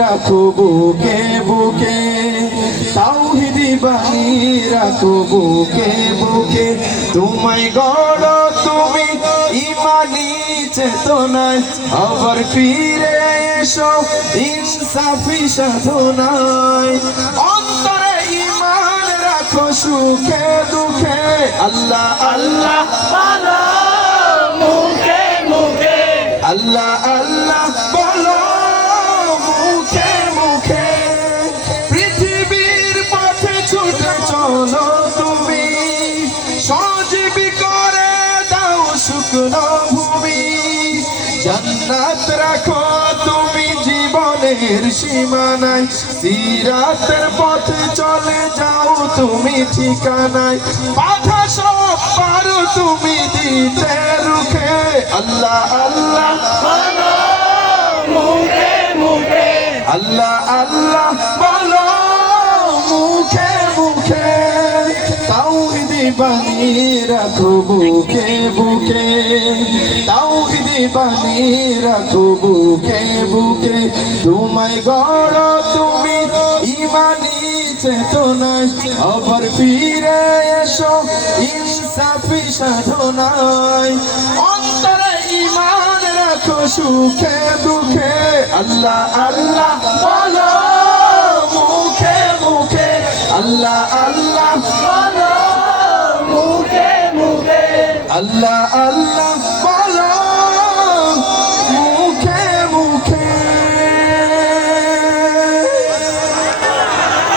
রাখো বুকে বুকে, তাওহীদি বানিয়ে রাখো বুকে বুকে। তোমায় গড় তুমি ইমানি চেতনায়, আবার ফিরে এসো ইনসাফি সাধনায়। অন্তরে ঈমান রাখো সুখে দুঃখে, আল্লাহ আল্লাহ বলো মুখে মুখে, আল্লাহ আল্লাহ বলো মুখে মুখে। পৃথিবীর পথে ছুটে চলো তুমি, সজীবী করে দাও শুকনো ভূমি। জান্নাত রাখো তুমি জীবনের সীমানায়, সিরাতের পথে চলে যাও তুমি ঠিকানায়। বাধা সব পারো তুমি দিতে রুখে, আল্লাহ আল্লাহ বলো মুখে মুখে, আল্লাহ আল্লাহ বলো মুখে মুখে। তাওহীদি বানিয়ে রাখো বুকে বুকে, তাওহীদি বানিয়ে রাখো বুকে বুকে। তোমায় গড় তুমি ইমানি চেতনায়, আবার ফিরে এসো ইনসাফি সাধনায়। অন্তরে ঈমান রাখো সুখে দুঃখে, আল্লাহ আল্লাহ বলো মুখে মুখে, আল্লাহ আল্লাহ বলো মুখে মুখে, আল্লাহ আল্লাহ